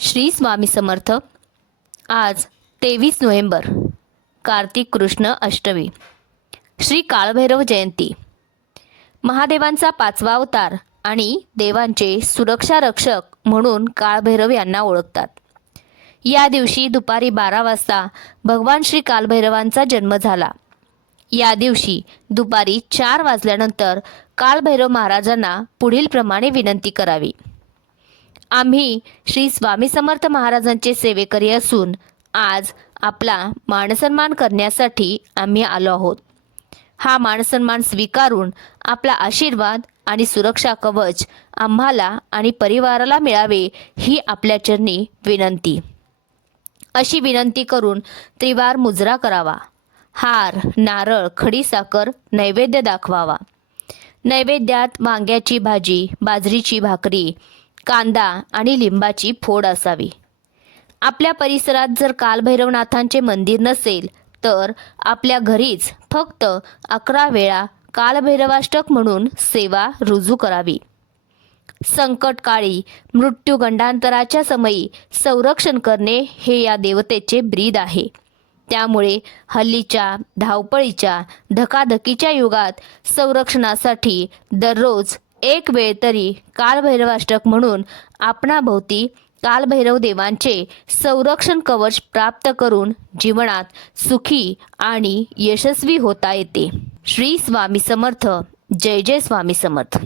श्री स्वामी समर्थ। आज 23 नोव्हेंबर, कार्तिक कृष्ण अष्टमी, श्री काळभैरव जयंती। महादेवांचा 5वा अवतार आणि देवांचे सुरक्षा रक्षक म्हणून काळभैरव यांना ओळखतात। या दिवशी दुपारी 12 वाजता भगवान श्री कालभैरवांचा जन्म झाला। या दिवशी दुपारी 4 वाजल्यानंतर कालभैरव महाराजांना पुढील प्रमाणे विनंती करावी। आम्ही श्री स्वामी समर्थ महाराजांचे सेवेकरी असून आज आपला मानसन्मान करण्यासाठी आम्ही आलो आहोत। हा मानसन्मान स्वीकारून आपला आशीर्वाद आणि सुरक्षा कवच आम्हाला आणि परिवाराला मिळावे ही आपल्या चरणी विनंती। अशी विनंती करून त्रिवार मुजरा करावा। हार, नारळ, खडीसाखर नैवेद्य दाखवावा। नैवेद्यात वांग्याची भाजी, बाजरीची भाकरी, कांदा आणि लिंबाची फोड असावी। आपल्या परिसरात जर कालभैरवनाथांचे मंदिर नसेल तर आपल्या घरीच फक्त 11 वेळा कालभैरवाष्टक म्हणून सेवा रुजू करावी। संकटकाळी मृत्यू गंडांतराच्या समयी संरक्षण करणे हे या देवतेचे ब्रीद आहे। त्यामुळे हल्लीच्या धावपळीच्या धकाधकीच्या युगात संरक्षणासाठी दररोज एक वेळ तरी कालभैरवाष्टक म्हणून आपणाभोवती कालभैरव देवांचे संरक्षण कवच प्राप्त करून जीवनात सुखी आणि यशस्वी होता येते। श्री स्वामी समर्थ। जय जय स्वामी समर्थ।